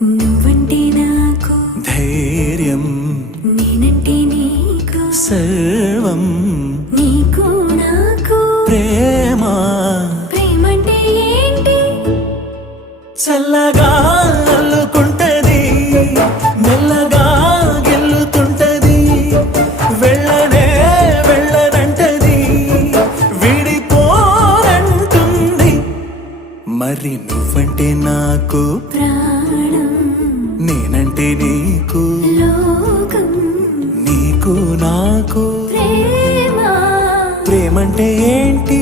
నువ్వంటే నాకు ధైర్యం, నేనంటే నీకు సర్వం, నీకు నాకు ప్రేమ. ప్రేమంటే ఏంటి? చల్లగా అల్లుకుంటది, మెల్లగా గెల్లుతుంటది, వెళ్ళనే వెళ్ళనంటది, విడిపోనంటుంది. మరి నువ్వంటే నాకు ప్రాణం, నేనంటే నీకు లోకం, నీకు నాకు ప్రేమ. ప్రేమంటే ఏంటి?